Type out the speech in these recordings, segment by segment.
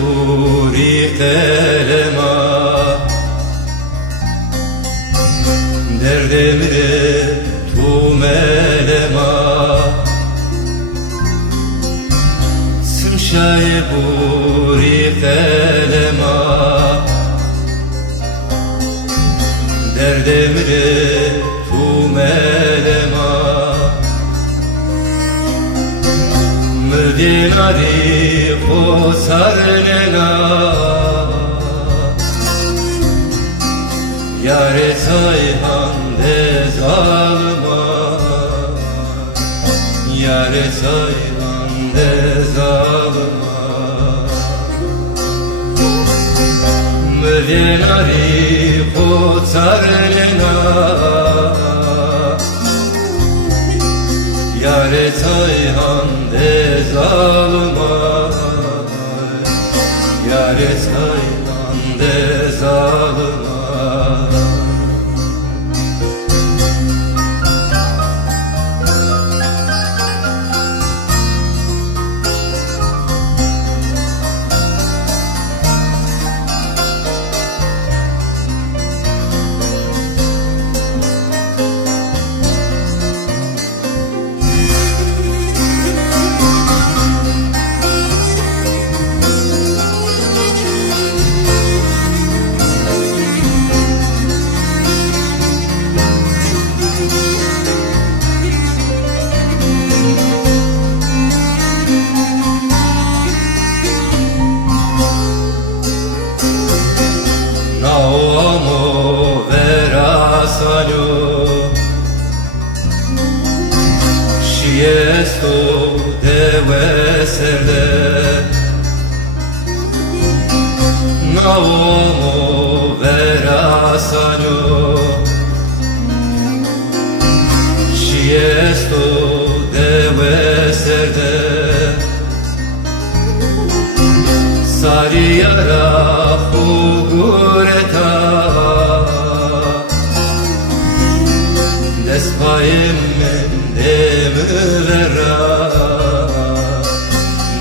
بوری قلما دردimi de tu melema Simşay buri قلما derdimi de tu melema Mdinari khosarnena Yare sayhan de zalma Yare sayhan de zalma Mdinari khosarnena Yare sayhan de zalma Yare sayhan de zalma Naomo verasanyo Şiesto deve serde Naomo verasanyo Şiesto deve serde Sariyara fugureta Despayim men demivera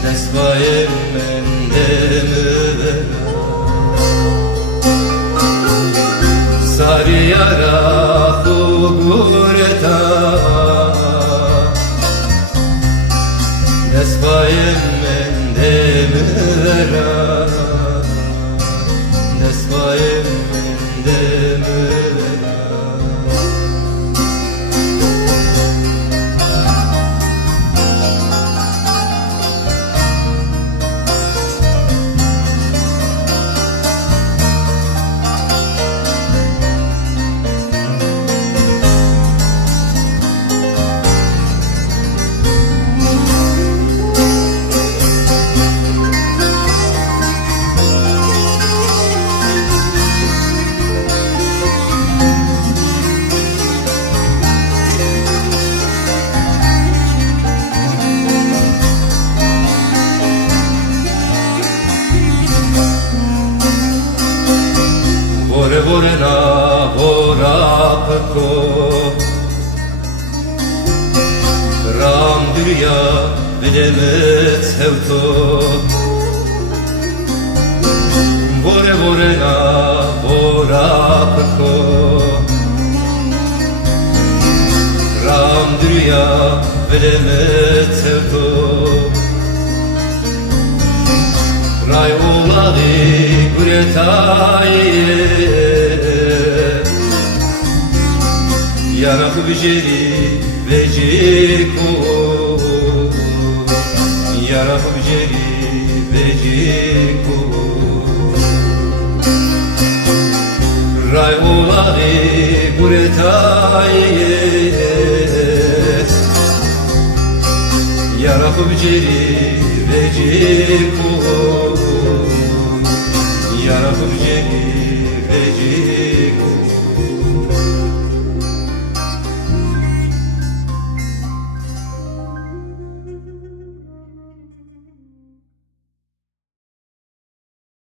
Despayim men demivera Sariyara fugureta Despayim men demivera Despayim men demivera Vore vore na vorapko Ram dünya bilemet sevto Vore vore na vorapko Ram dünya bilemet sevto Ray oladı guretaye Yarakı biceri veciko Yarakı biceri veciko Ray oladı guretaye Yarakı biceri veciko Yarakı biceri